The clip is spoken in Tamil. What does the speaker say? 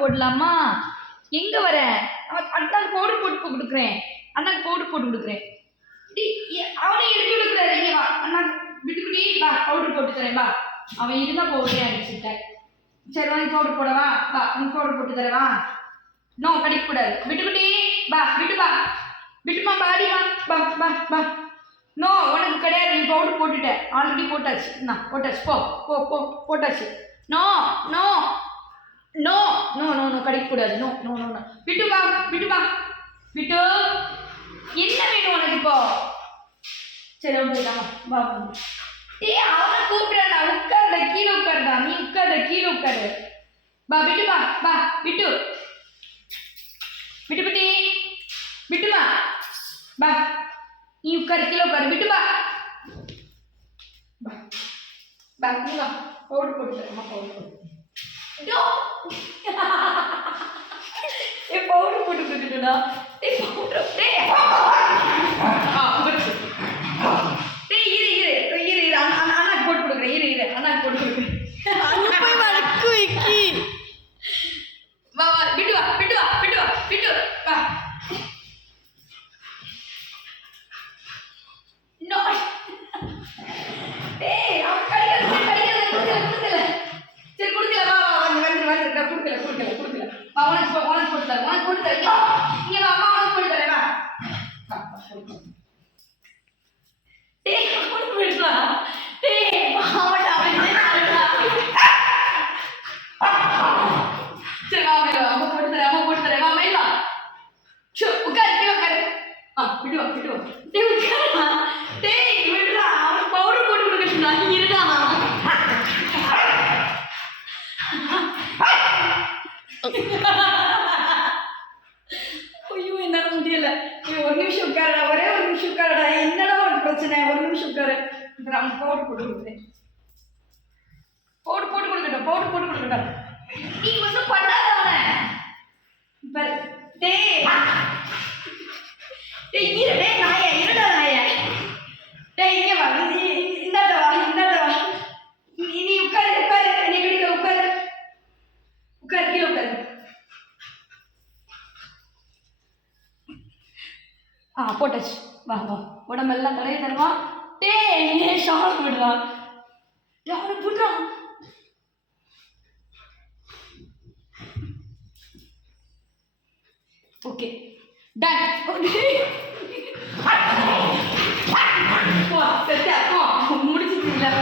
போடலாமா? எங்க வர? அண்ணாக்கு பவுடர் போட்டு கொடுக்குறேன். அண்ணாக்கு பவுடர் போட்டு கொடுக்குறேன். அவனை எடுத்து கொடுக்குறாரு. இங்க வா அண்ணா, விட்டுக்குட்டி வா, பவுடர் போட்டு தரேன் வா. அவன் இருந்தா பவுடரே அடிச்சுட்டேன். சரி உனக்கு பவுடர் போடவா? வா, உனக்கு பவுடர் போட்டு தரவா? நோ, கடிக்க கூடாது. விட்டுக்குட்டி வா, விட்டு வா, விட்டுமா பாடி வா, வா வா வா. நோ, உனக்கு கிடையாது. நீ பவுடர் போட்டுட்ட, ஆல்ரெடி போட்டாச்சு. நான் போட்டாச்சு, போ போ போ, போட்டாச்சு. No no no no no no, கடிக்கக்கூடாது. நோ நோ நோ நோ, விட்டு வா, விட்டு வா, விட்டு. என்ன வேணும் உனக்கு இப்போ? சரி வந்துட்டாமா, வா வா. அவனை கூப்பிடுறா, உட்காருடா, கீழே உட்காருடா. நீ உட்காரு, கீழே உட்காரு. வா, விட்டு வா, வா, விட்டு விட்டு விட்டு விட்டுமா, வா. நீ உட்காரு, கீழே உட்காரு, விட்டு வா. வா, நீ வா, பவுடர் போட்டு தரேம்மா, பவுடர் போட்டு. பவுடர் போட்டு கொடுத்துட்டா. பவுடர் அண்ணாக்கு போட்டு கொடுக்குறேன். இரு அண்ணாக்கு போட்டு கொடுக்குறேன். வா வா, விட்டு வா, விட்டு வா, விட்டு வா, விட்டு வா. ஐயோ, என்னால முடியல. ஒரு நிமிஷம் உட்காரடா, ஒரே ஒரு நிமிஷம் உட்காரடா. என்னடா ஒரு பிரச்சனை? ஒரு நிமிஷம் உட்காரு. அவன் பவுடர் போட்டு கொடுக்குறேன். பவுடர் போட்டு கொடுக்கட்டும், பவுடர் போட்டு கொடுக்கட்டும். நீ ஒன்றும் பண்ணாத அவனை. டேய் டேய், இரு டேய் நாய, இருடா நாய. டேய் இங்கே வா, இந்தாட்ட வா, இந்தாட்ட வா. நீ உட்காரு, உட்காரு, நீ கிட்ட உட்காரு, உட்காரு, கீழே உட்காரு. போட்டாச்சு, வா வா. உடம்பெல்லாம் தலையை தருவா. டேய் ஷால் விடுறா, யாரு விடுறா. Okay, done. முடிச்சிட்டீங்களா?